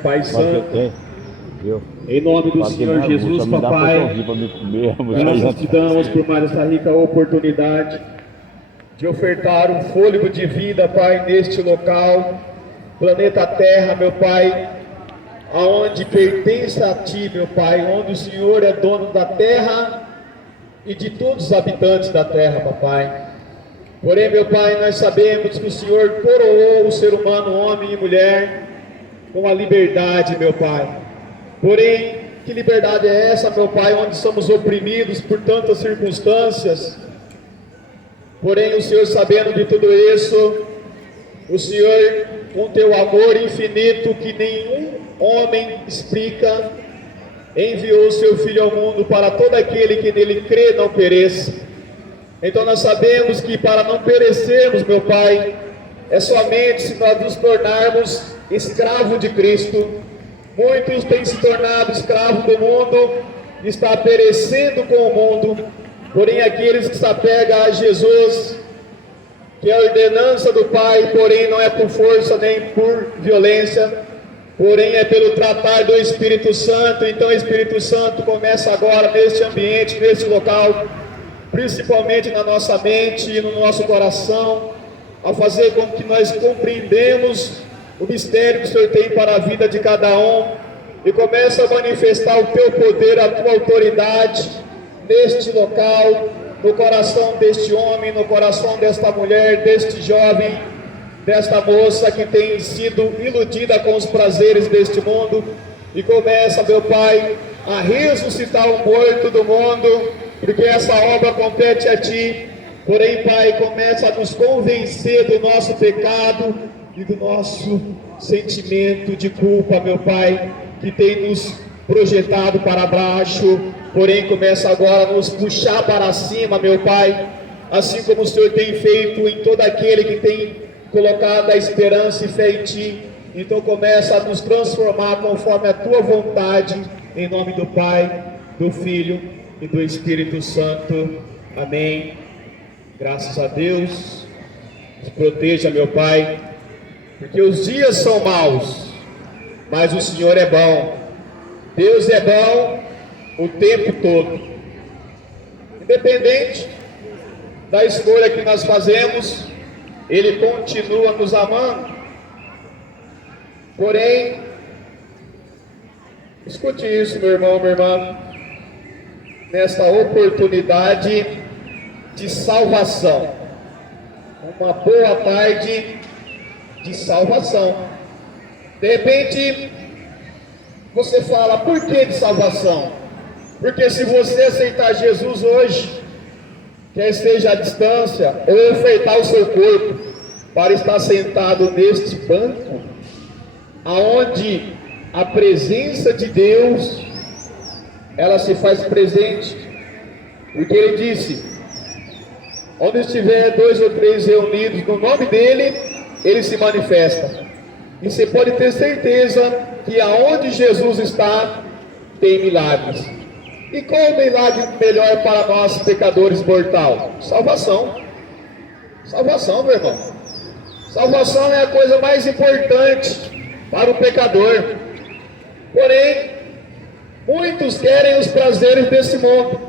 Pai Santo, em nome do Senhor Jesus, papai, nós te damos por mais essa rica oportunidade de ofertar um fôlego de vida, Pai, neste local, planeta Terra, meu Pai, aonde pertence a Ti, meu Pai, onde o Senhor é dono da terra e de todos os habitantes da terra, papai. Porém, meu Pai, nós sabemos que o Senhor coroou o ser humano, homem e mulher, com a liberdade, meu Pai. Porém, que liberdade é essa, meu Pai, onde somos oprimidos por tantas circunstâncias? Porém, o Senhor, sabendo de tudo isso, o Senhor, com teu amor infinito, que nenhum homem explica, enviou o seu Filho ao mundo para todo aquele que nele crê não pereça. Então nós sabemos que para não perecermos, meu Pai, é somente se nós nos tornarmos escravo de Cristo. Muitos têm se tornado escravos do mundo, está perecendo com o mundo. Porém, aqueles que se apegam a Jesus, que é a ordenança do Pai, porém não é por força nem por violência, porém é pelo tratar do Espírito Santo. Então o Espírito Santo começa agora neste ambiente, neste local, principalmente na nossa mente e no nosso coração, a fazer com que nós compreendamos o mistério que o Senhor tem para a vida de cada um, e começa a manifestar o teu poder, a tua autoridade neste local, no coração deste homem, no coração desta mulher, deste jovem, desta moça que tem sido iludida com os prazeres deste mundo, e começa, meu Pai, a ressuscitar o morto do mundo, porque essa obra compete a Ti. Porém, Pai, começa a nos convencer do nosso pecado e do nosso sentimento de culpa, meu Pai, que tem nos projetado para baixo. Porém, começa agora a nos puxar para cima, meu Pai, assim como o Senhor tem feito em todo aquele que tem colocado a esperança e fé em Ti. Então começa a nos transformar conforme a Tua vontade, em nome do Pai, do Filho e do Espírito Santo. Amém. Graças a Deus. Nos proteja, meu Pai, porque os dias são maus, mas o Senhor é bom. Deus é bom o tempo todo. Independente da escolha que nós fazemos, Ele continua nos amando. Porém, escute isso, meu irmão, minha irmã, nesta oportunidade de salvação, uma boa tarde de salvação. De repente, você fala, por que de salvação? Porque se você aceitar Jesus hoje, quer esteja à distância, ou ofertar o seu corpo para estar sentado neste banco, aonde a presença de Deus, ela se faz presente, porque Ele disse, onde estiver 2 ou 3 reunidos no nome dEle, Ele se manifesta. E você pode ter certeza que aonde Jesus está, tem milagres. E qual é o milagre melhor para nós pecadores mortais? Salvação. Salvação, meu irmão. Salvação é a coisa mais importante para o pecador. Porém, muitos querem os prazeres desse mundo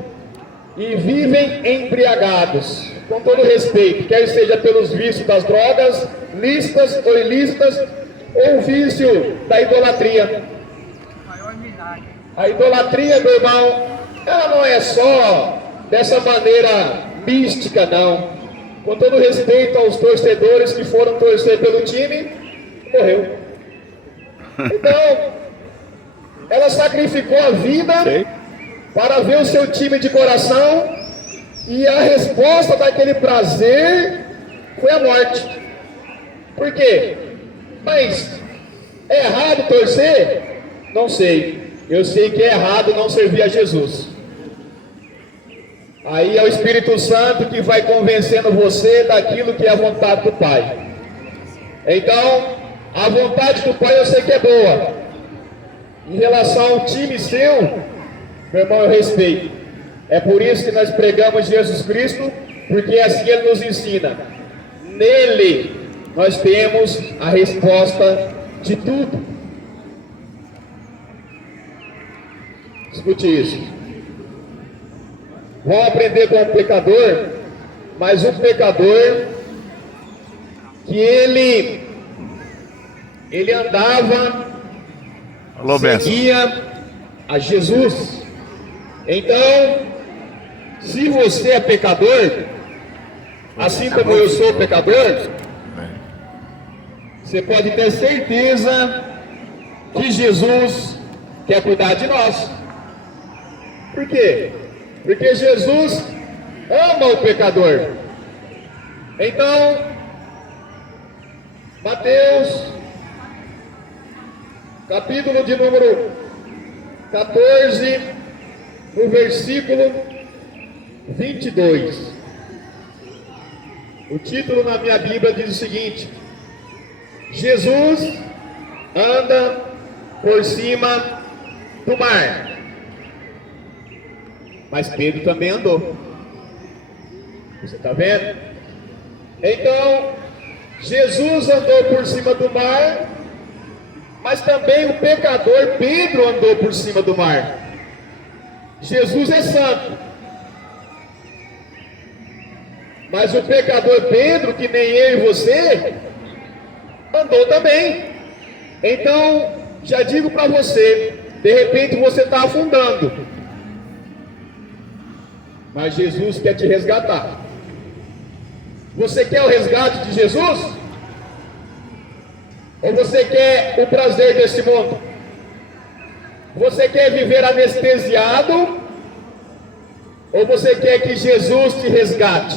e vivem embriagados, com todo respeito, quer seja pelos vícios das drogas, lícitas ou ilícitas, ou o vício da idolatria. A idolatria, meu irmão, ela não é só dessa maneira mística, não. Com todo respeito aos torcedores que foram torcer pelo time, morreu. Então, ela sacrificou a vida para ver o seu time de coração, e a resposta daquele prazer foi a morte. Por quê? Mas é errado torcer? Não sei. Eu sei que é errado não servir a Jesus. Aí é o Espírito Santo que vai convencendo você daquilo que é a vontade do Pai. Então, a vontade do Pai eu sei que é boa. Em relação ao time seu, meu irmão, eu respeito. É por isso que nós pregamos Jesus Cristo, porque assim Ele nos ensina. Nele nós temos a resposta de tudo. Escute isso. Vão aprender com o pecador, mas um pecador que ele andava, seguia a Jesus. Então, se você é pecador, assim como eu sou pecador, você pode ter certeza que Jesus quer cuidar de nós. Por quê? Porque Jesus ama o pecador. Então, Mateus, capítulo de número 14, no versículo 22. O título na minha Bíblia diz o seguinte: Jesus anda por cima do mar. Mas Pedro também andou. Você está vendo? Então, Jesus andou por cima do mar, mas também o pecador Pedro andou por cima do mar. Jesus é santo, mas o pecador Pedro, que nem eu e você, andou também. Então, já digo para você, de repente você está afundando, mas Jesus quer te resgatar. Você quer o resgate de Jesus? Ou você quer o prazer desse mundo? Você quer viver anestesiado? Ou você quer que Jesus te resgate?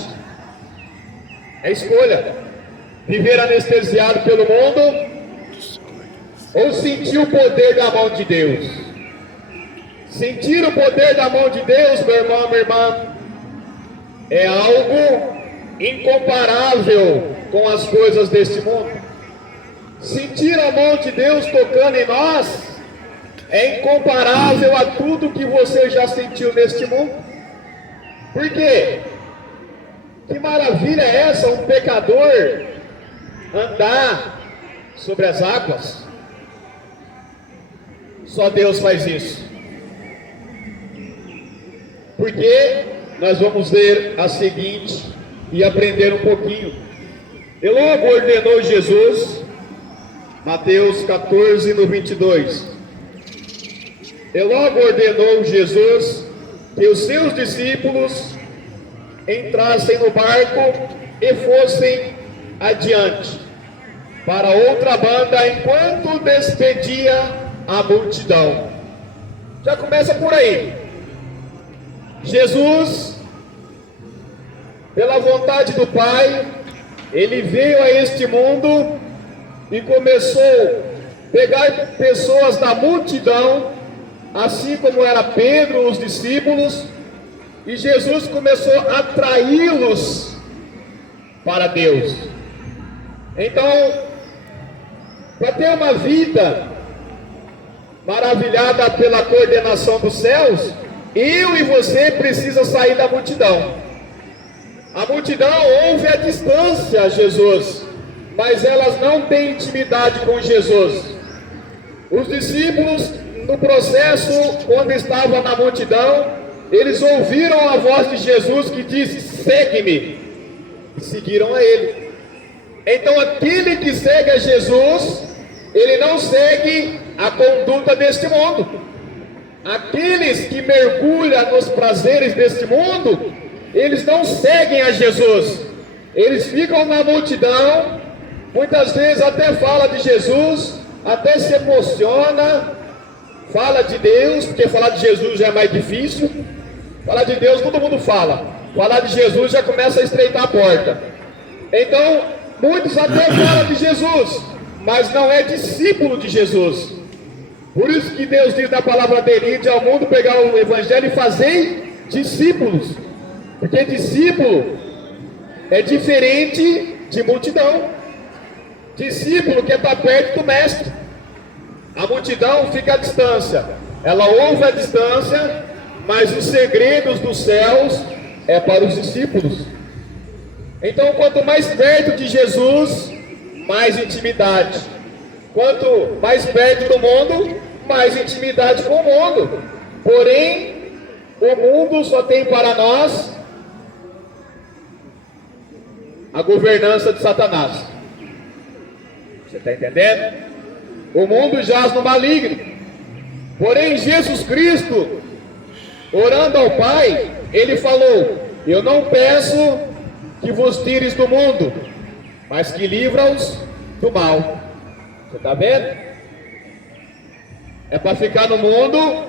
É escolha. Viver anestesiado pelo mundo ou sentir o poder da mão de Deus? Sentir o poder da mão de Deus, meu irmão, minha irmã, é algo incomparável com as coisas deste mundo. Sentir a mão de Deus tocando em nós é incomparável a tudo que você já sentiu neste mundo. Por quê? Que maravilha é essa, um pecador andar sobre as águas? Só Deus faz isso. Porque nós vamos ver a seguinte e aprender um pouquinho. E logo ordenou Jesus, Mateus 14, no 22. E logo ordenou Jesus que os seus discípulos entrassem no barco e fossem adiante para outra banda, enquanto despedia a multidão. Já começa por aí. Jesus, pela vontade do Pai, ele veio a este mundo e começou a pegar pessoas da multidão, assim como era Pedro, os discípulos, e Jesus começou a atraí-los para Deus. Então, para ter uma vida maravilhada pela coordenação dos céus, eu e você precisa sair da multidão. A multidão ouve à distância Jesus, mas elas não têm intimidade com Jesus. Os discípulos, no processo, quando estavam na multidão, eles ouviram a voz de Jesus que disse: segue-me, e seguiram a ele. Então aquele que segue a Jesus, ele não segue a conduta deste mundo. Aqueles que mergulham nos prazeres deste mundo, eles não seguem a Jesus. Eles ficam na multidão, muitas vezes até fala de Jesus, até se emociona, fala de Deus, porque falar de Jesus já é mais difícil. Falar de Deus todo mundo fala, falar de Jesus já começa a estreitar a porta. Então, muitos até falam de Jesus, mas não é discípulo de Jesus. Por isso que Deus diz na palavra dele: ide ao mundo, pegar o evangelho e fazer discípulos. Porque discípulo é diferente de multidão. Discípulo quer estar perto do mestre. A multidão fica à distância, ela ouve à distância, mas os segredos dos céus é para os discípulos. Então, quanto mais perto de Jesus, mais intimidade. Quanto mais perto do mundo, mais intimidade com o mundo. Porém, o mundo só tem para nós a governança de Satanás. Você está entendendo? O mundo jaz no maligno. Porém, Jesus Cristo, orando ao Pai, Ele falou: eu não peço que vos tires do mundo, mas que livra-os do mal. Você está vendo? É para ficar no mundo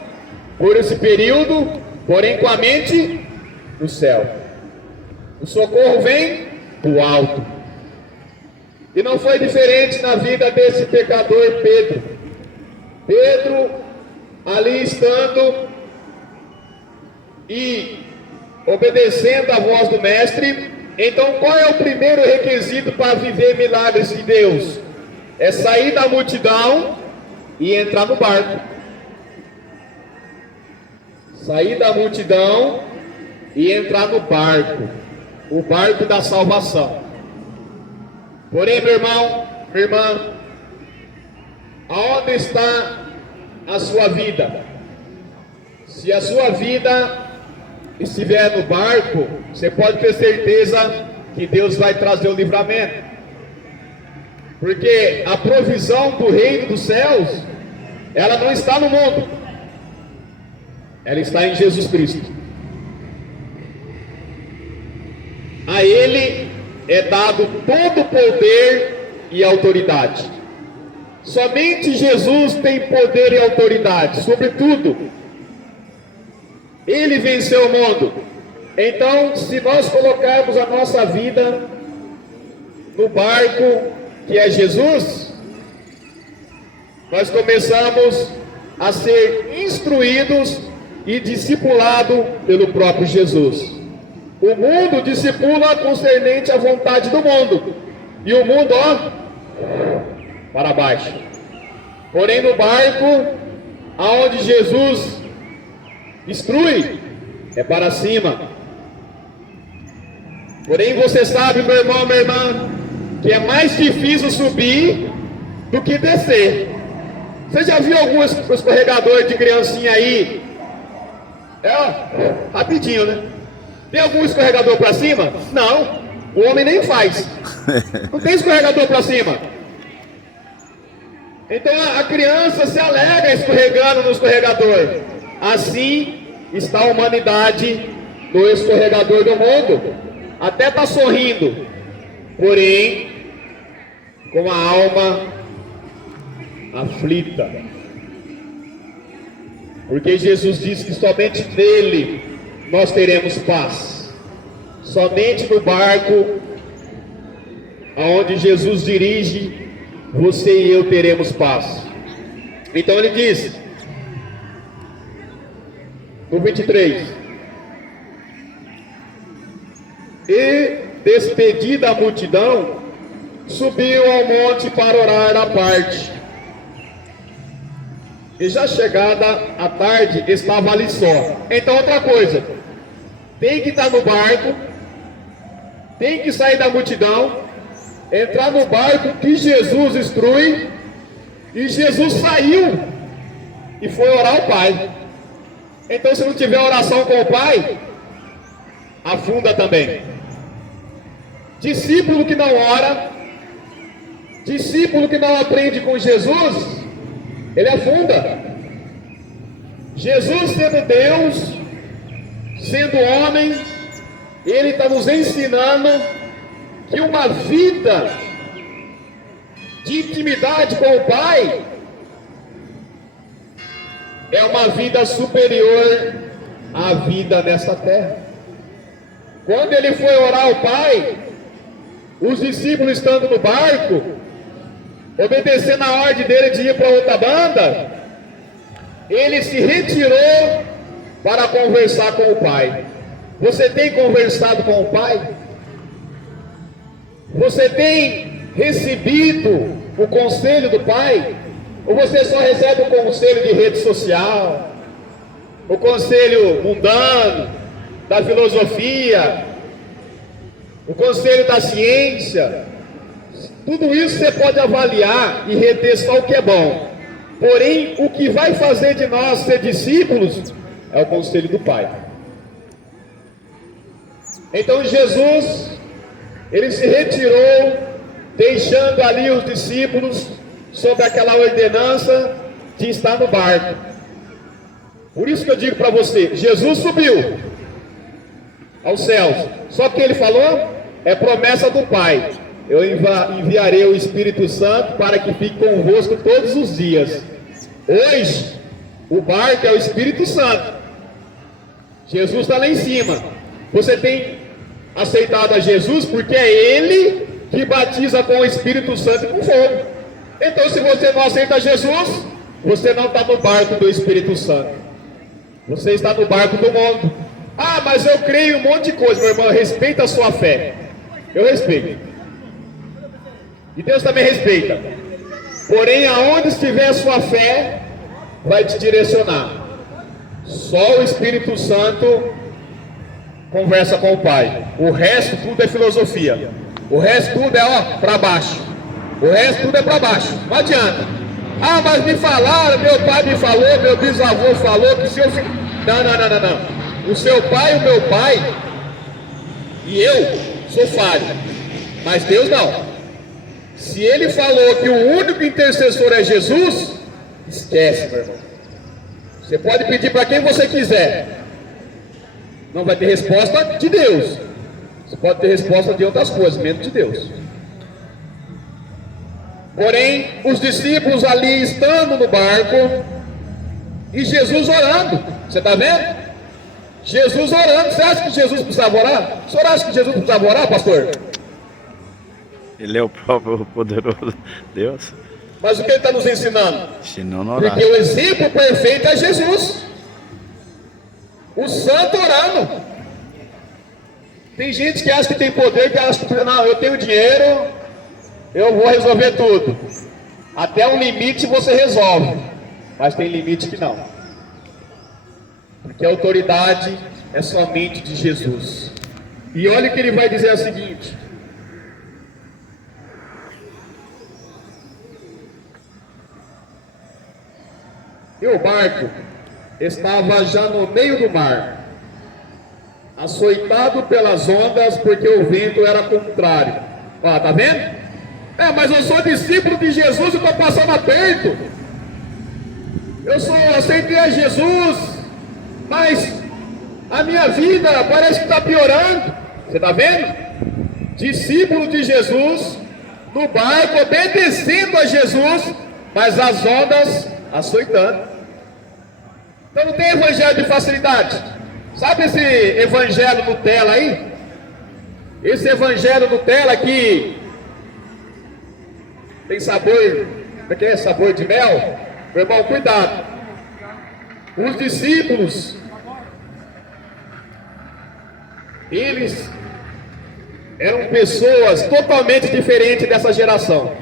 por esse período, porém com a mente no céu. O socorro vem do alto. E não foi diferente na vida desse pecador Pedro. Pedro, ali estando e obedecendo a voz do Mestre. Então, qual é o primeiro requisito para viver milagres de Deus? É sair da multidão e entrar no barco. Sair da multidão e entrar no barco. O barco da salvação. Porém, meu irmão, minha irmã, aonde está a sua vida? Se a sua vida estiver no barco, você pode ter certeza que Deus vai trazer o livramento. Porque a provisão do reino dos céus, ela não está no mundo. Ela está em Jesus Cristo. A Ele é dado todo o poder e autoridade. Somente Jesus tem poder e autoridade sobre tudo. Ele venceu o mundo. Então, se nós colocarmos a nossa vida no barco que é Jesus, nós começamos a ser instruídos e discipulados pelo próprio Jesus. O mundo discipula concernente à vontade do mundo, e o mundo, ó, para baixo. Porém, no barco, aonde Jesus instrui, é para cima. Porém, você sabe, meu irmão, minha irmã, que é mais difícil subir do que descer. Você já viu alguns escorregadores de criancinha aí? É, ó, rapidinho, né? Tem algum escorregador para cima? Não, o homem nem faz. Não tem escorregador para cima. Então a criança se alegra escorregando no escorregador. Assim está a humanidade no escorregador do mundo. Até está sorrindo, porém com a alma aflita. Porque Jesus disse que somente nele nós teremos paz. Somente no barco aonde Jesus dirige, você e eu teremos paz. Então ele diz no 23: e despedida a multidão, subiu ao monte para orar à parte. E já chegada a tarde, estava ali só. Então outra coisa, tem que estar no barco, tem que sair da multidão, entrar no barco que Jesus instrui, e Jesus saiu e foi orar ao Pai. Então, se não tiver oração com o Pai, afunda também. Discípulo que não ora, discípulo que não aprende com Jesus, ele afunda. Jesus, sendo Deus, sendo homem, ele está nos ensinando que uma vida de intimidade com o Pai é uma vida superior à vida nessa terra. Quando ele foi orar ao Pai, os discípulos estando no barco, obedecendo a ordem dele de ir para outra banda, ele se retirou para conversar com o Pai. Você tem conversado com o Pai? Você tem recebido o conselho do Pai? Ou você só recebe o conselho de rede social, o conselho mundano, da filosofia, o conselho da ciência? Tudo isso você pode avaliar e reter só o que é bom. Porém, o que vai fazer de nós ser discípulos É o conselho do Pai. Então Jesus, ele se retirou, deixando ali os discípulos sob aquela ordenança de estar no barco. Por isso que eu digo para você, Jesus subiu aos céus. Só que ele falou, é promessa do Pai. Eu enviarei o Espírito Santo para que fique convosco todos os dias. Hoje, o barco é o Espírito Santo. Jesus está lá em cima. Você tem aceitado a Jesus porque é Ele que batiza com o Espírito Santo e com fogo. Então, se você não aceita Jesus, você não está no barco do Espírito Santo. Você está no barco do mundo. Ah, mas eu creio em um monte de coisa, meu irmão. Respeita a sua fé. Eu respeito. E Deus também respeita. Porém, aonde estiver a sua fé, vai te direcionar. Só o Espírito Santo conversa com o Pai. O resto tudo é filosofia. O resto tudo é para baixo. O resto tudo é para baixo. Não adianta. Ah, mas me falaram, meu pai me falou, meu bisavô falou que se eu... Não. O seu pai, o meu pai e eu sou falho. Mas Deus não. Se ele falou que o único intercessor é Jesus, esquece, meu irmão. Você pode pedir para quem você quiser. Não vai ter resposta de Deus. Você pode ter resposta de outras coisas, menos de Deus. Porém, os discípulos ali estando no barco e Jesus orando. Você está vendo? Jesus orando. Você acha que Jesus precisava orar? O senhor acha que Jesus precisava orar, pastor? Ele é o próprio poderoso Deus. Mas o que ele está nos ensinando? Senão não orar. Porque o exemplo perfeito é Jesus. O santo orando. Tem gente que acha que tem poder, que acha que não, eu tenho dinheiro, eu vou resolver tudo. Até um limite você resolve, mas tem limite que não. Porque a autoridade é somente de Jesus. E olha que ele vai dizer o seguinte: e o barco estava já no meio do mar, açoitado pelas ondas, porque o vento era contrário. Ó, tá vendo? Mas eu sou discípulo de Jesus e estou passando aperto. Eu aceitei a Jesus, mas a minha vida parece que está piorando. Você está vendo? Discípulo de Jesus, no barco, obedecendo a Jesus, mas as ondas açoitando. Então não tem evangelho de facilidade. Sabe esse evangelho Nutella aí? Esse evangelho Nutella que tem sabor, que é sabor de mel? Meu irmão, cuidado. Os discípulos, eles eram pessoas totalmente diferentes dessa geração.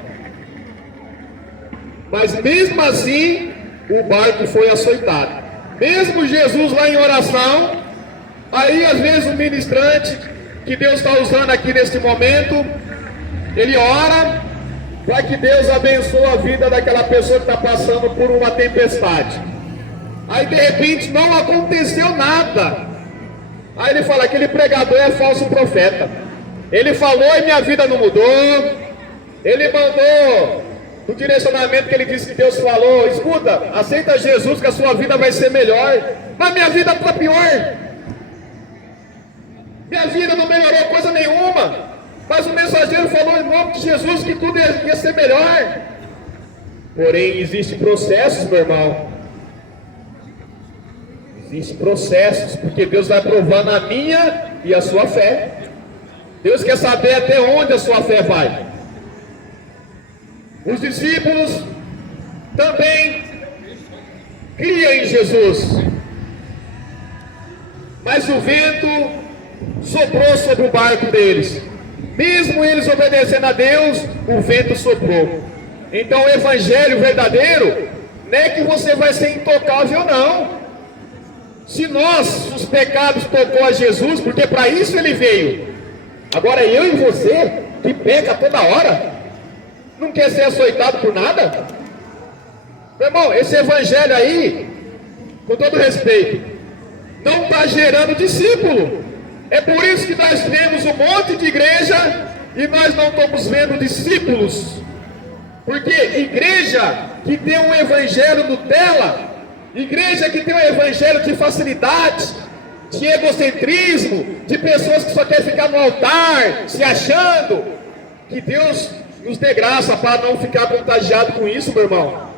Mas mesmo assim, o barco foi açoitado. Mesmo Jesus lá em oração, aí às vezes o ministrante que Deus está usando aqui neste momento, ele ora para que Deus abençoe a vida daquela pessoa que está passando por uma tempestade. Aí de repente não aconteceu nada. Aí ele fala, aquele pregador é falso profeta. Ele falou e minha vida não mudou. Ele mandou o direcionamento que ele disse que Deus falou. Escuta, aceita Jesus que a sua vida vai ser melhor. Mas minha vida está pior. Minha vida não melhorou coisa nenhuma. Mas o mensageiro falou em nome de Jesus que tudo ia ser melhor. Porém, existem processos, meu irmão. Existem processos, porque Deus vai provando a minha e a sua fé. Deus quer saber até onde a sua fé vai. Os discípulos também criam em Jesus. Mas o vento soprou sobre o barco deles. Mesmo eles obedecendo a Deus, o vento soprou. Então o evangelho verdadeiro não é que você vai ser intocável, não. Se os pecados tocou a Jesus, porque para isso ele veio. Agora eu e você, que peca toda hora, não quer ser açoitado por nada? Meu irmão, esse evangelho aí, com todo respeito, não está gerando discípulo. É por isso que nós vemos um monte de igreja e nós não estamos vendo discípulos. Porque igreja que tem um evangelho Nutella, igreja que tem um evangelho de facilidade, de egocentrismo, de pessoas que só querem ficar no altar, se achando, que Deus nos dê graça para não ficar contagiado com isso, meu irmão.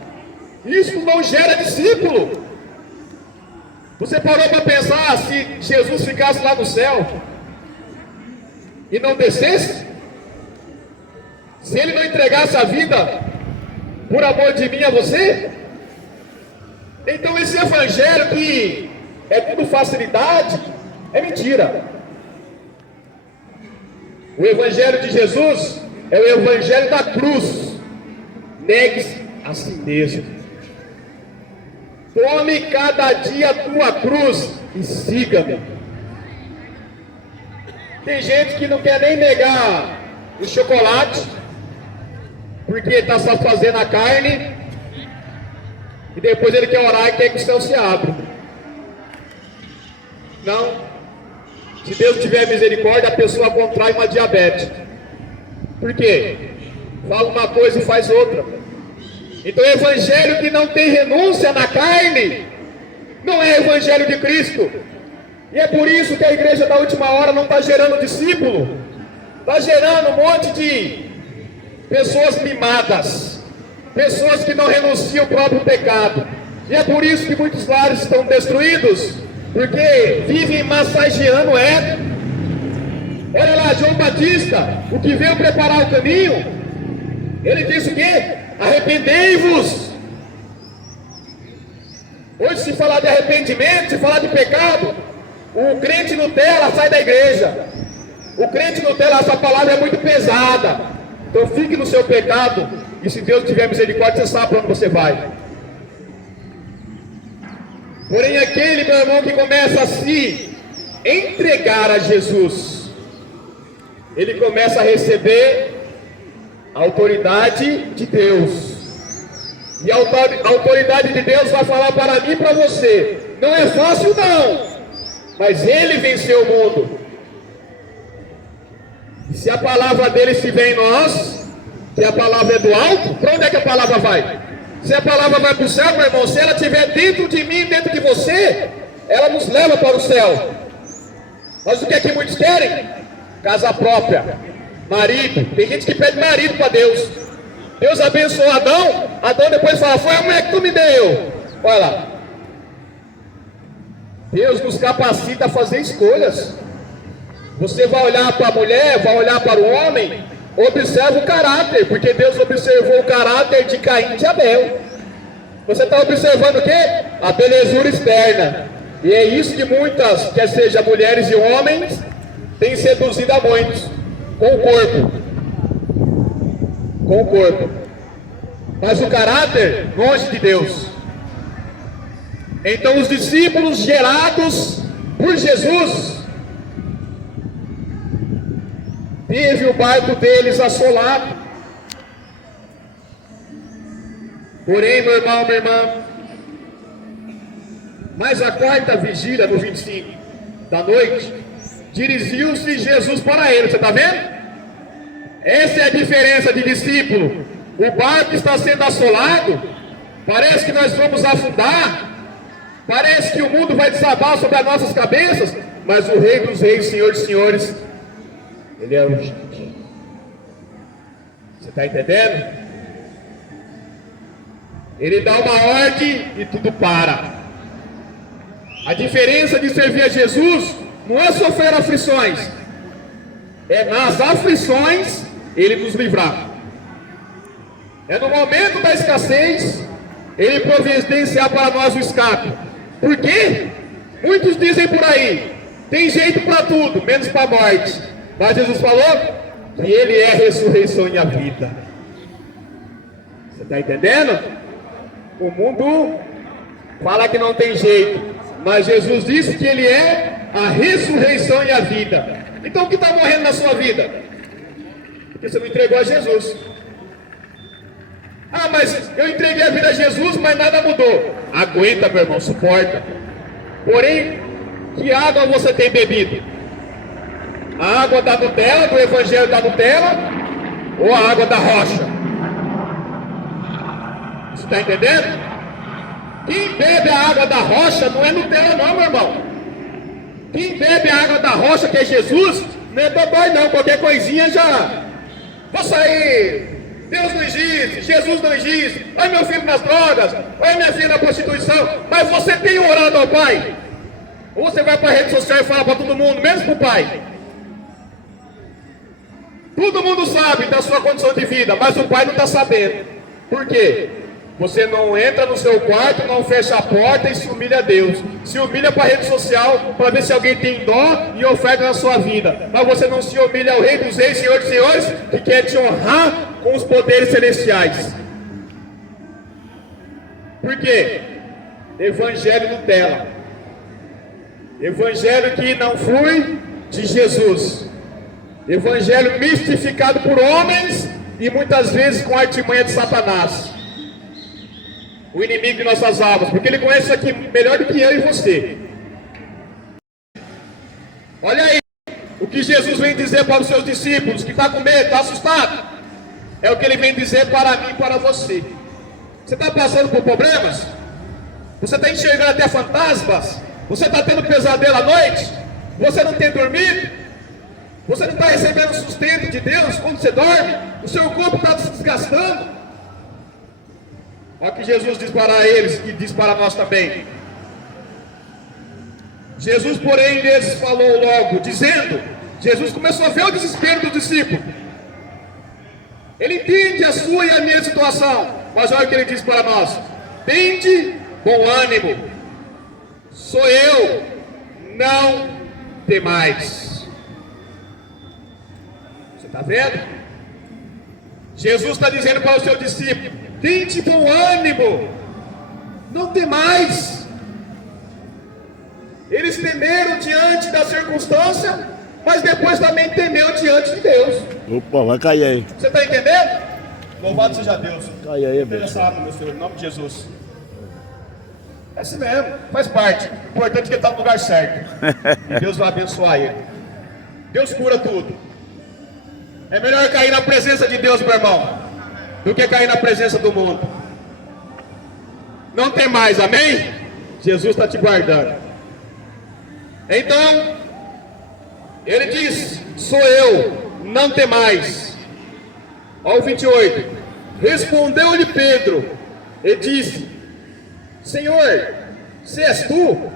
Isso não gera discípulo. Você parou para pensar se Jesus ficasse lá no céu e não descesse? Se ele não entregasse a vida por amor de mim e a você? Então esse evangelho que é tudo facilidade, é mentira. O evangelho de Jesus é o evangelho da cruz. Negue-se a si mesmo. Tome cada dia a tua cruz e siga-me. Tem gente que não quer nem negar o chocolate, porque está só fazendo a carne, e depois ele quer orar e quer que o céu se abra. Não. Se Deus tiver misericórdia, a pessoa contrai uma diabetes. Por quê? Fala uma coisa e faz outra. Então o evangelho que não tem renúncia na carne não é evangelho de Cristo. E é por isso que a igreja da última hora não está gerando discípulo. Está gerando um monte de pessoas mimadas, pessoas que não renunciam ao próprio pecado. E é por isso que muitos lares estão destruídos, porque vivem massageando ego. Olha lá, João Batista, o que veio preparar o caminho, ele disse o quê? Arrependei-vos. Hoje, se falar de arrependimento, se falar de pecado, o crente Nutella sai da igreja. O crente Nutella, essa palavra é muito pesada. Então fique no seu pecado, e se Deus tiver misericórdia, você sabe para onde você vai. Porém, aquele, meu irmão, que começa a se entregar a Jesus, ele começa a receber a autoridade de Deus. E a autoridade de Deus vai falar para mim e para você: não é fácil não, mas ele venceu o mundo. E se a palavra dele estiver em nós, que a palavra é do alto, para onde é que a palavra vai? Se a palavra vai para o céu, meu irmão, se ela estiver dentro de mim, dentro de você, ela nos leva para o céu. Mas o que é que muitos querem? Casa própria, marido. Tem gente que pede marido para Deus. Deus abençoou Adão, Adão depois fala: foi a mulher que tu me deu. Olha lá. Deus nos capacita a fazer escolhas. Você vai olhar para a mulher, vai olhar para o homem, observa o caráter, porque Deus observou o caráter de Caim e de Abel. Você está observando o quê? A belezura externa. E é isso que muitas, quer seja mulheres e homens, têm seduzido a muitos, com o corpo. Com o corpo. Mas o caráter, longe de Deus. Então os discípulos gerados por Jesus, teve o barco deles assolado. Porém, meu irmão, minha irmã, mas a quarta vigília, no 25 da noite, dirigiu-se Jesus para ele. Você está vendo? Essa é a diferença de discípulo. O barco está sendo assolado, parece que nós vamos afundar, parece que o mundo vai desabar sobre as nossas cabeças, mas o Rei dos Reis, Senhor dos Senhores, ele é urgente. Você está entendendo? Ele dá uma ordem e tudo para. A diferença de servir a Jesus não é sofrer aflições, é nas aflições ele nos livrar. É no momento da escassez ele providenciar para nós o escape. Por quê? Muitos dizem por aí: tem jeito para tudo, menos para a morte. Mas Jesus falou que ele é a ressurreição e a vida. Você está entendendo? O mundo fala que não tem jeito, mas Jesus disse que ele é a ressurreição e a vida. Então o que está morrendo na sua vida? Porque você não entregou a Jesus. Ah, mas eu entreguei a vida a Jesus, mas nada mudou. Aguenta, meu irmão, suporta. Porém, Que água você tem bebido? A água da Nutella, do Evangelho da Nutella, ou a água da rocha? Você está entendendo? Quem bebe a água da rocha não é Nutella não, meu irmão. Quem bebe a água da rocha, que é Jesus, não é dodói não, qualquer coisinha já... Vou sair... Deus não existe, Jesus não existe, ai meu filho nas drogas, ai minha filha na prostituição, mas você tem orado ao Pai? Ou você vai para a rede social e fala para todo mundo, menos para o Pai? Todo mundo sabe da sua condição de vida, mas o Pai não está sabendo. Por quê? Você não entra no seu quarto, não fecha a porta e se humilha a Deus. Se humilha para a rede social para ver se alguém tem dó e oferta na sua vida. Mas você não se humilha ao Rei dos Reis, Senhor dos Senhores, que quer te honrar com os poderes celestiais. Por quê? Evangelho Nutella. Evangelho que não flui de Jesus. Evangelho mistificado por homens e muitas vezes com a artimanha de Satanás, o inimigo de nossas almas, porque ele conhece isso aqui melhor do que eu e você. Olha aí, o que Jesus vem dizer para os seus discípulos, que está com medo, está assustado, é o que ele vem dizer para mim e para você. Você está passando por problemas? Você está enxergando até fantasmas? Você está tendo pesadelo à noite? Você não tem dormido? Você não está recebendo sustento de Deus quando você dorme? O seu corpo está se desgastando? Olha o que Jesus diz para eles e diz para nós também. Jesus, porém, lhes falou logo, dizendo, Jesus começou a ver o desespero do discípulo. Ele entende a sua e a minha situação, mas olha o que ele diz para nós: tende bom ânimo, sou eu, não temais. Você está vendo? Jesus está dizendo para o seu discípulo: tende bom ânimo, não temais. Eles temeram diante da circunstância, mas depois também temeu diante de Deus. Opa, vai cair aí. Você está entendendo? Louvado seja Deus. Cai aí, Deus essa arma, meu Senhor, em nome de Jesus. É assim mesmo, faz parte. O importante é que ele está no lugar certo. E Deus vai abençoar ele. Deus cura tudo. É melhor cair na presença de Deus, meu irmão, do que cair na presença do mundo. Não tem mais, amém? Jesus está te guardando. Então, ele diz: sou eu, não tem mais. Olha o 28. Respondeu-lhe Pedro e disse: Senhor, se és tu,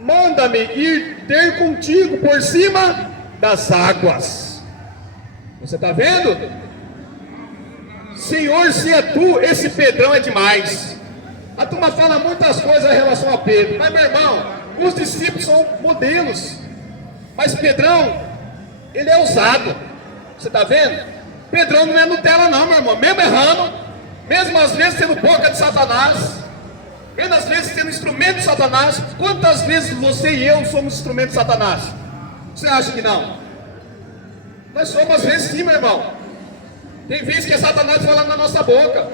manda-me ir ter contigo por cima das águas. Você está vendo? Senhor, se é tu, esse Pedrão é demais. A turma fala muitas coisas em relação a Pedro, mas meu irmão, os discípulos são modelos, mas Pedrão, ele é ousado. Você está vendo? Pedrão não é Nutella não, meu irmão. Mesmo errando, mesmo às vezes sendo boca de Satanás, mesmo às vezes sendo instrumento de Satanás. Quantas vezes você e eu somos instrumento de Satanás? Você acha que não? Nós somos às vezes sim, meu irmão. Tem vezes que é Satanás falando na nossa boca,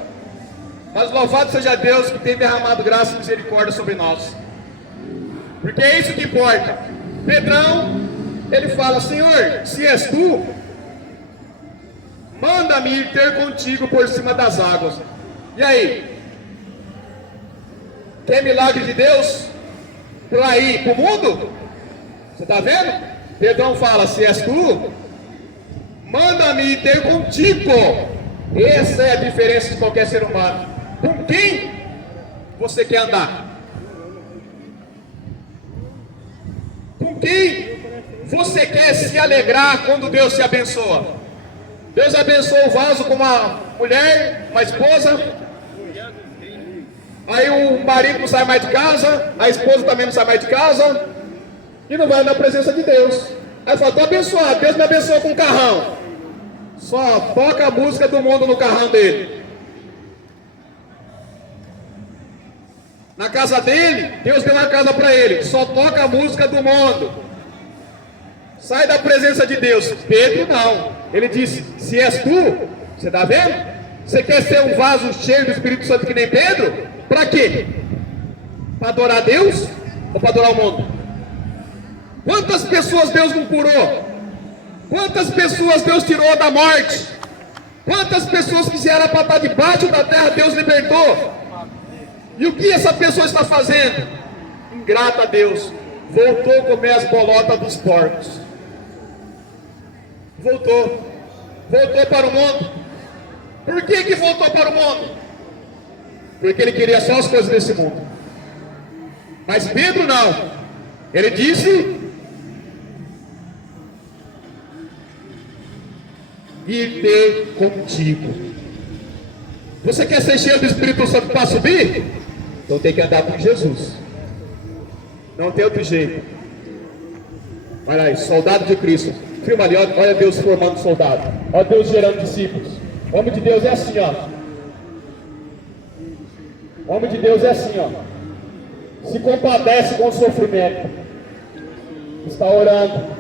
mas louvado seja Deus que tem derramado graça e misericórdia sobre nós, porque é isso que importa. Pedrão, ele fala: Senhor, se és tu, manda-me ir ter contigo por cima das águas. E aí? Quer milagre de Deus para ir para o mundo? Você está vendo? Pedrão fala: se és tu, manda-me ir ter contigo. Essa é a diferença de qualquer ser humano. Com quem você quer andar? Com quem você quer se alegrar quando Deus te abençoa? Deus abençoa o vaso com uma mulher, uma esposa. Aí o marido não sai mais de casa, a esposa também não sai mais de casa, e não vai na presença de Deus. Aí fala: estou abençoado, Deus me abençoou com um carrão. Só toca a música do mundo no carrão dele. Na casa dele, Deus deu uma casa para ele, só toca a música do mundo. Sai da presença de Deus. Pedro não. Ele disse: se és tu, você está vendo? Você quer ser um vaso cheio do Espírito Santo que nem Pedro? Para quê? Para adorar Deus ou para adorar o mundo? Quantas pessoas Deus não curou? Quantas pessoas Deus tirou da morte? Quantas pessoas que eram para estar debaixo da terra, Deus libertou? E o que essa pessoa está fazendo? Ingrata a Deus. Voltou a comer as bolotas dos porcos. Voltou para o mundo. Por que voltou para o mundo? Porque ele queria só as coisas desse mundo. Mas Pedro não. Ele disse: irei contigo. Você quer ser cheio do Espírito Santo para subir? Então tem que andar com Jesus. Não tem outro jeito. Olha aí, soldado de Cristo. Filma ali, olha Deus formando soldado. Olha Deus gerando discípulos. O homem de Deus é assim, ó. O homem de Deus é assim, ó. Se compadece com o sofrimento. Está orando.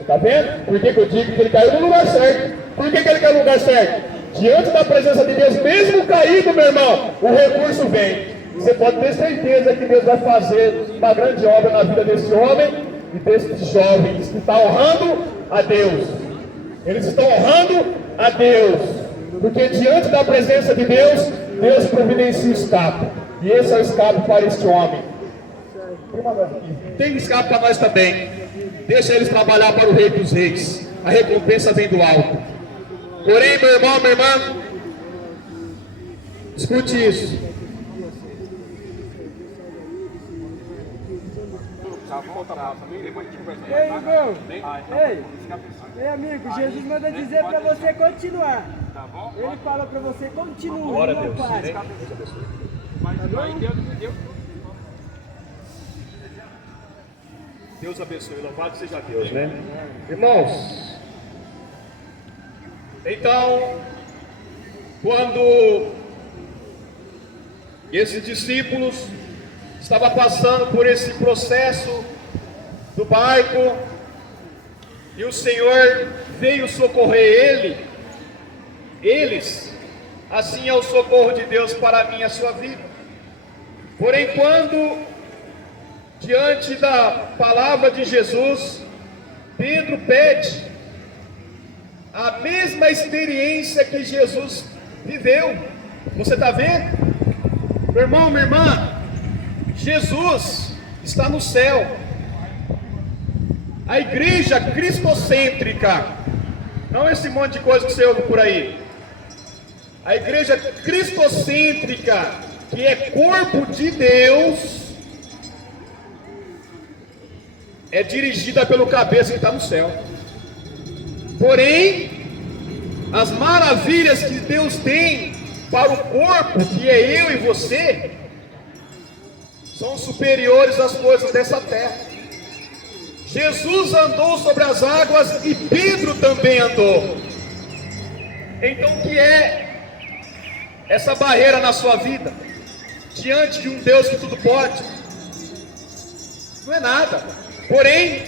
Está vendo? Por que eu digo que ele caiu no lugar certo? Por que ele caiu no lugar certo? Diante da presença de Deus, mesmo caído, meu irmão, o recurso vem. Você pode ter certeza que Deus vai fazer uma grande obra na vida desse homem e desses jovens que estão honrando a Deus. Eles estão honrando a Deus, porque diante da presença de Deus, Deus providencia o escape. E esse é o escape para este homem. Tem escape para nós também. Deixa eles trabalhar para o Rei dos Reis. A recompensa vem do alto. Porém, meu irmão, minha irmã, escute isso. Ei, irmão, ei, amigo, Jesus manda dizer para você continuar. Ele fala para você continuar. Glória a Deus. Deus abençoe, louvado seja Deus, né? Irmãos, então, quando esses discípulos estavam passando por esse processo do barco, e o Senhor veio socorrer eles, assim é o socorro de Deus para a minha e a sua vida. Porém, quando diante da palavra de Jesus, Pedro pede a mesma experiência que Jesus viveu. Você está vendo? Meu irmão, minha irmã, Jesus está no céu. A igreja cristocêntrica, não esse monte de coisa que você ouve por aí. A igreja cristocêntrica, que é corpo de Deus, é dirigida pelo cabeça que está no céu. Porém, as maravilhas que Deus tem para o corpo, que é eu e você, são superiores às coisas dessa terra. Jesus andou sobre as águas e Pedro também andou. Então, o que é essa barreira na sua vida? Diante de um Deus que tudo pode? Não é nada. Porém,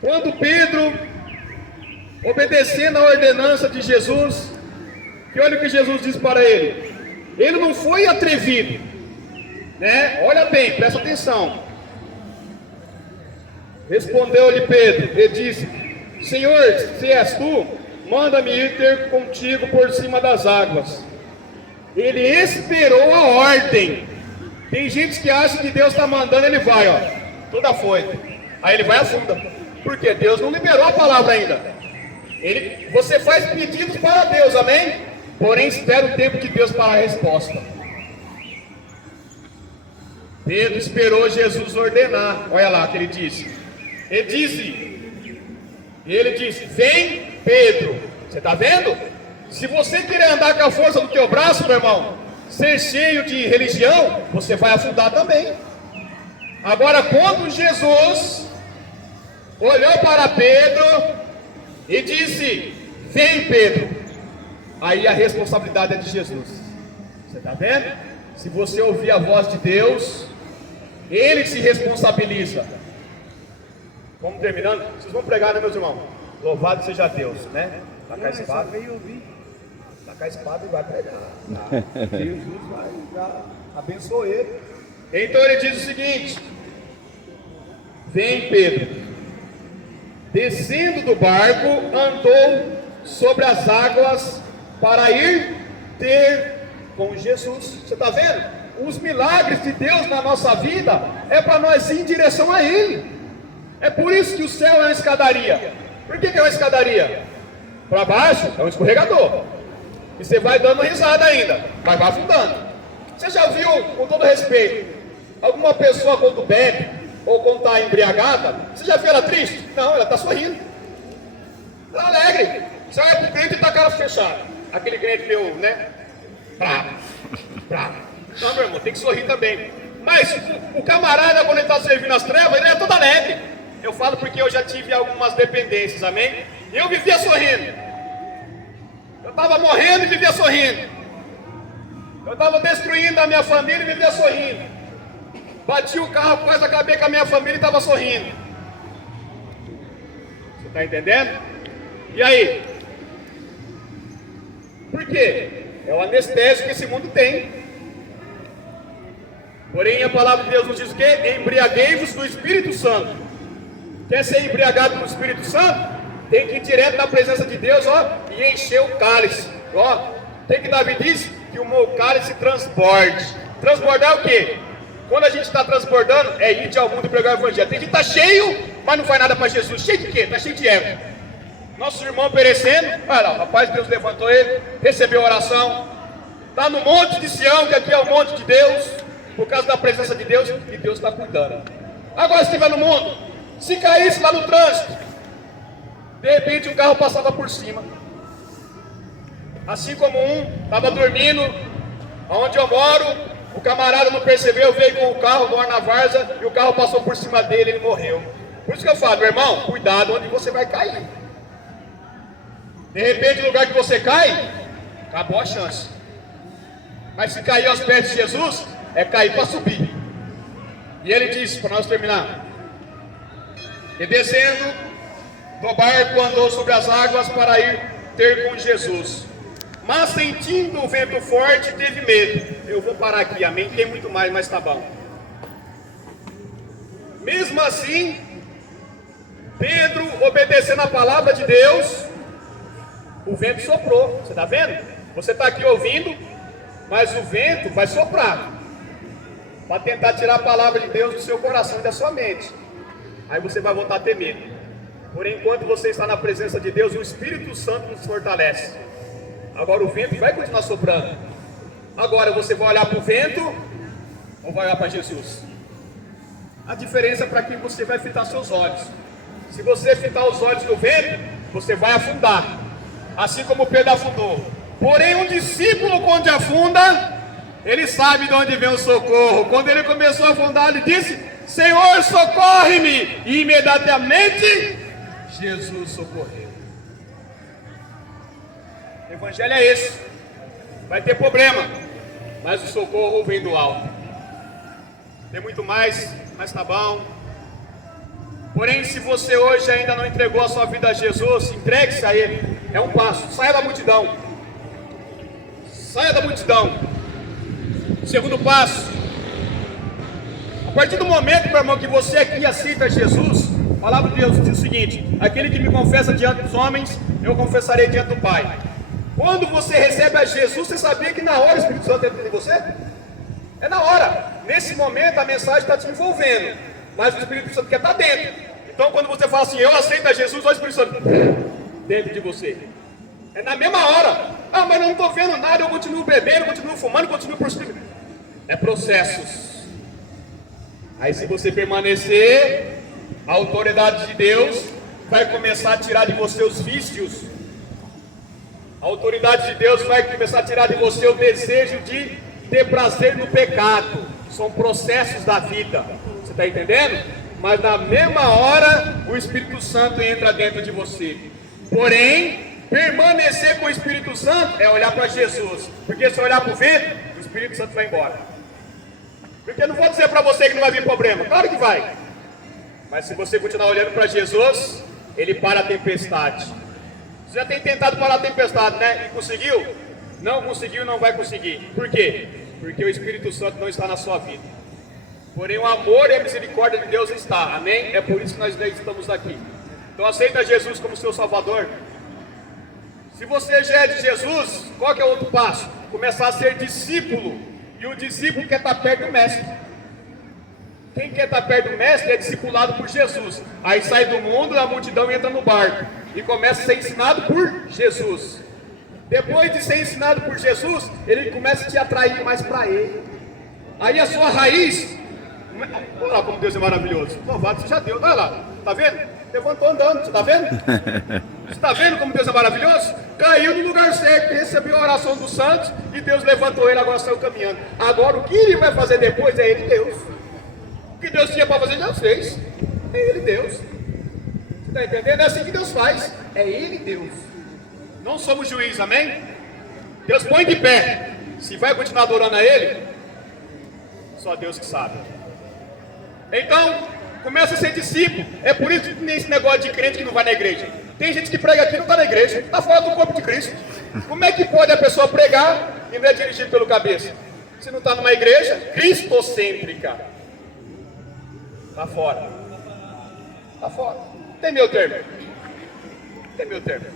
quando Pedro, obedecendo a ordenança de Jesus, que olha o que Jesus disse para ele. Ele não foi atrevido, né? Olha bem, presta atenção. Respondeu-lhe Pedro e disse: Senhor, se és tu, manda-me ir ter contigo por cima das águas. Ele esperou a ordem. Tem gente que acha que Deus está mandando, ele vai, ó, toda foita. Aí ele vai a funda. Porque Deus não liberou a palavra ainda. Você faz pedidos para Deus, amém? Porém, espera o tempo de Deus para a resposta. Pedro esperou Jesus ordenar. Olha lá o que ele disse. Ele disse: vem, Pedro. Você está vendo? Se você querer andar com a força do teu braço, meu irmão, ser cheio de religião, você vai afundar também. Agora, quando Jesus olhou para Pedro e disse: vem, Pedro, aí a responsabilidade é de Jesus. Você está vendo? Se você ouvir a voz de Deus, Ele se responsabiliza. Vamos terminando? Vocês vão pregar, né, meus irmãos? Louvado seja Deus, né? Tá com a espada. Tá com a espada e vai pregar. Jesus vai abençoar ele. Então ele diz o seguinte: Vem Pedro, descendo do barco, andou sobre as águas para ir ter com Jesus. Você está vendo? Os milagres de Deus na nossa vida é para nós ir em direção a Ele. É por isso que o céu é uma escadaria. Por que é uma escadaria? Para baixo é um escorregador. E você vai dando risada ainda, mas vai afundando. Você já viu, com todo respeito, alguma pessoa quando bebe ou quando está embriagada, você já viu ela triste? Não, ela está sorrindo. Está alegre. Você olha para o crente e está a cara fechada. Aquele crente meu, né? Bravo. Não, meu irmão, tem que sorrir também. Mas o camarada, quando ele está servindo as trevas, ele é todo alegre. Eu falo porque eu já tive algumas dependências, amém? E eu vivia sorrindo. Eu estava morrendo e vivia sorrindo. Eu estava destruindo a minha família e vivia sorrindo. Bati o carro, quase acabei com a minha família e estava sorrindo. Você está entendendo? E aí? Por quê? É o anestésico que esse mundo tem. Porém, a palavra de Deus nos diz o quê? Embriaguei-vos do Espírito Santo. Quer ser embriagado do Espírito Santo? Tem que ir direto na presença de Deus, ó, e encher o cálice. Ó, tem que Davi diz que o meu cálice transborde. Transbordar é o quê? Quando a gente está transbordando, é ir ao mundo e pregar o evangelho. Tem gente que está cheio, mas não faz nada para Jesus. Cheio de quê? Está cheio de ego. Nosso irmão perecendo, olha lá, o rapaz, Deus levantou ele, recebeu a oração. Está no monte de Sião, que aqui é o monte de Deus, por causa da presença de Deus, e Deus está cuidando. Agora, se estiver no mundo, se caísse lá no trânsito, de repente um carro passava por cima. Assim como um estava dormindo, onde eu moro, o camarada não percebeu, veio com o carro do ar na várzea, e o carro passou por cima dele, ele morreu. Por isso que eu falo, meu irmão, cuidado onde você vai cair. De repente, no lugar que você cai, acabou a chance. Mas se cair aos pés de Jesus, é cair para subir. E ele disse, para nós terminar: e descendo do barco, andou sobre as águas para ir ter com Jesus. Mas sentindo o vento forte, teve medo. Eu vou parar aqui, amém? Tem muito mais, mas tá bom. Mesmo assim, Pedro, obedecendo a palavra de Deus, o vento soprou. Você está vendo? Você está aqui ouvindo, mas o vento vai soprar para tentar tirar a palavra de Deus do seu coração e da sua mente. Aí você vai voltar a ter medo. Porém, enquanto você está na presença de Deus, o Espírito Santo nos fortalece. Agora o vento vai continuar soprando. Agora você vai olhar para o vento ou vai olhar para Jesus? A diferença é para quem você vai fitar seus olhos. Se você fitar os olhos no vento, você vai afundar, assim como Pedro afundou. Porém, um discípulo, quando afunda, ele sabe de onde vem o socorro. Quando ele começou a afundar, ele disse: Senhor, socorre-me! E imediatamente Jesus socorreu. O evangelho é esse. Vai ter problema, mas o socorro vem do alto. Tem muito mais, mas tá bom. Porém, se você hoje ainda não entregou a sua vida a Jesus, entregue-se a Ele. É um passo. Saia da multidão. Saia da multidão. Segundo passo: a partir do momento, meu irmão, que você aqui aceita Jesus, a palavra de Deus diz o seguinte: aquele que me confessa diante dos homens, eu confessarei diante do Pai. Quando você recebe a Jesus, você sabia que na hora o Espírito Santo entra em você? É na hora. Nesse momento a mensagem está te envolvendo, mas o Espírito Santo quer estar dentro. Então quando você fala assim, eu aceito a Jesus, olha o Espírito Santo dentro de você. É na mesma hora. Ah, mas eu não estou vendo nada, eu continuo bebendo, continuo fumando, continuo prostituindo. É processos. Aí se você permanecer, a autoridade de Deus vai começar a tirar de você os vícios. A autoridade de Deus vai começar a tirar de você o desejo de ter prazer no pecado. São processos da vida. Você está entendendo? Mas na mesma hora o Espírito Santo entra dentro de você. Porém, permanecer com o Espírito Santo é olhar para Jesus. Porque se olhar para o vento, o Espírito Santo vai embora. Porque eu não vou dizer para você que não vai vir problema. Claro que vai. Mas se você continuar olhando para Jesus, Ele para a tempestade. Você já tem tentado parar a tempestade, né? E conseguiu? Não conseguiu, não vai conseguir. Por quê? Porque o Espírito Santo não está na sua vida. Porém o amor e a misericórdia de Deus está, amém? É por isso que nós estamos aqui. Então aceita Jesus como seu Salvador. Se você já é de Jesus, qual que é o outro passo? Começar a ser discípulo. E o discípulo quer estar perto do mestre. Quem quer estar perto do mestre é discipulado por Jesus. Aí sai do mundo, a multidão entra no barco e começa a ser ensinado por Jesus. Depois de ser ensinado por Jesus, ele começa a te atrair mais para ele. Aí a sua raiz, olha lá como Deus é maravilhoso. Louvado seja Deus, olha lá, tá vendo? Levantou andando, você está vendo? Você está vendo como Deus é maravilhoso? Caiu no lugar certo, recebeu a oração dos santos e Deus levantou ele, agora saiu caminhando. Agora o que ele vai fazer depois é ele Deus. O que Deus tinha para fazer, Deus fez. É ele Deus. Você está entendendo? É assim que Deus faz. É ele Deus. Não somos juízes, amém? Deus põe de pé. Se vai continuar adorando a ele, só Deus que sabe. Então, começa a ser discípulo. É por isso que tem esse negócio de crente que não vai na igreja. Tem gente que prega aqui e não está na igreja. Está fora do corpo de Cristo. Como é que pode a pessoa pregar e não é dirigido pelo cabeça? Se não está numa igreja cristocêntrica, está fora. Está fora. Tem meu termo. Tem meu termo.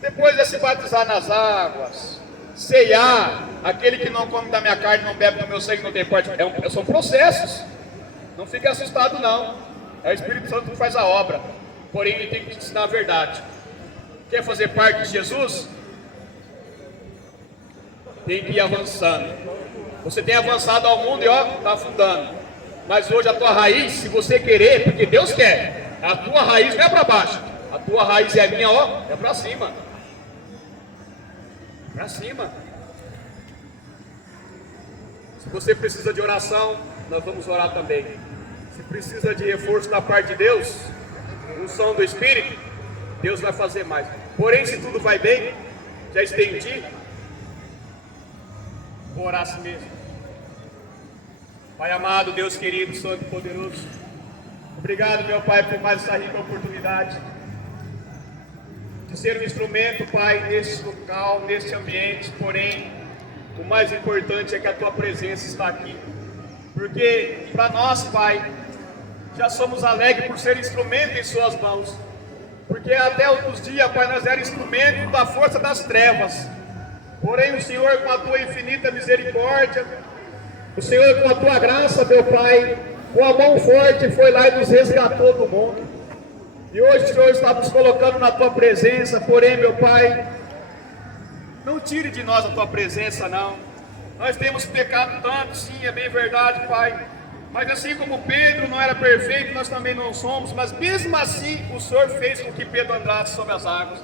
Depois de se batizar nas águas, ceiar, aquele que não come da minha carne, não bebe do meu sangue, não tem parte. São processos. Não fique assustado não. É o Espírito Santo que faz a obra. Porém ele tem que te ensinar a verdade. Quer fazer parte de Jesus? Tem que ir avançando. Você tem avançado ao mundo e está afundando. Mas hoje a tua raiz, se você querer, porque Deus quer, a tua raiz não é para baixo. A tua raiz e a minha, é para cima. Para cima. Se você precisa de oração, nós vamos orar também. Se precisa de reforço da parte de Deus, unção do Espírito, Deus vai fazer mais. Porém, se tudo vai bem, já estendi, vou orar assim mesmo. Pai amado, Deus querido, Santo e poderoso, obrigado, meu Pai, por mais essa rica oportunidade de ser um instrumento, Pai, neste local, neste ambiente. Porém, o mais importante é que a Tua presença está aqui. Porque para nós, Pai, já somos alegres por ser instrumento em Suas mãos. Porque até outros dias, Pai, nós éramos instrumento da força das trevas. Porém, o Senhor, com a Tua infinita misericórdia, o Senhor, com a Tua graça, meu Pai, com a mão forte, foi lá e nos resgatou do mundo. E hoje o Senhor está nos colocando na Tua presença. Porém, meu Pai, não tire de nós a Tua presença, não. Nós temos pecado tanto, sim, é bem verdade, Pai. Mas assim como Pedro não era perfeito, nós também não somos. Mas mesmo assim, o Senhor fez com que Pedro andasse sobre as águas.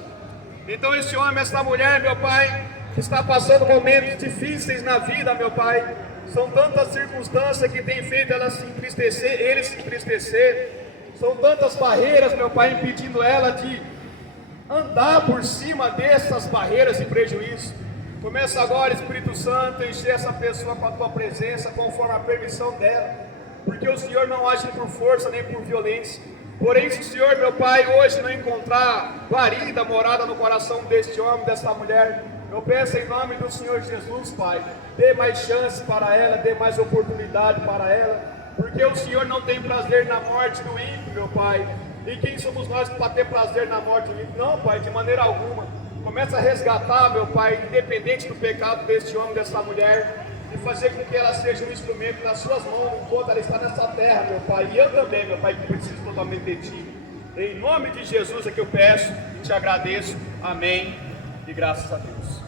Então esse homem, essa mulher, meu Pai, que está passando momentos difíceis na vida, meu Pai. São tantas circunstâncias que têm feito ela se entristecer, ele se entristecer. São tantas barreiras, meu Pai, impedindo ela de andar por cima dessas barreiras e prejuízos. Começa agora, Espírito Santo, a encher essa pessoa com a Tua presença, conforme a permissão dela. Porque o Senhor não age por força nem por violência. Porém, se o Senhor, meu Pai, hoje não encontrar guarida, morada no coração deste homem, desta mulher, eu peço em nome do Senhor Jesus, Pai, dê mais chance para ela, dê mais oportunidade para ela. Porque o Senhor não tem prazer na morte do ímpio, meu Pai. E quem somos nós para ter prazer na morte do ímpio? Não, Pai, de maneira alguma. Começa a resgatar, meu Pai, independente do pecado deste homem, dessa mulher, e fazer com que ela seja um instrumento nas Suas mãos, enquanto ela está nessa terra, meu Pai. E eu também, meu Pai, que preciso totalmente de Ti. Em nome de Jesus é que eu peço e te agradeço. Amém. E graças a Deus.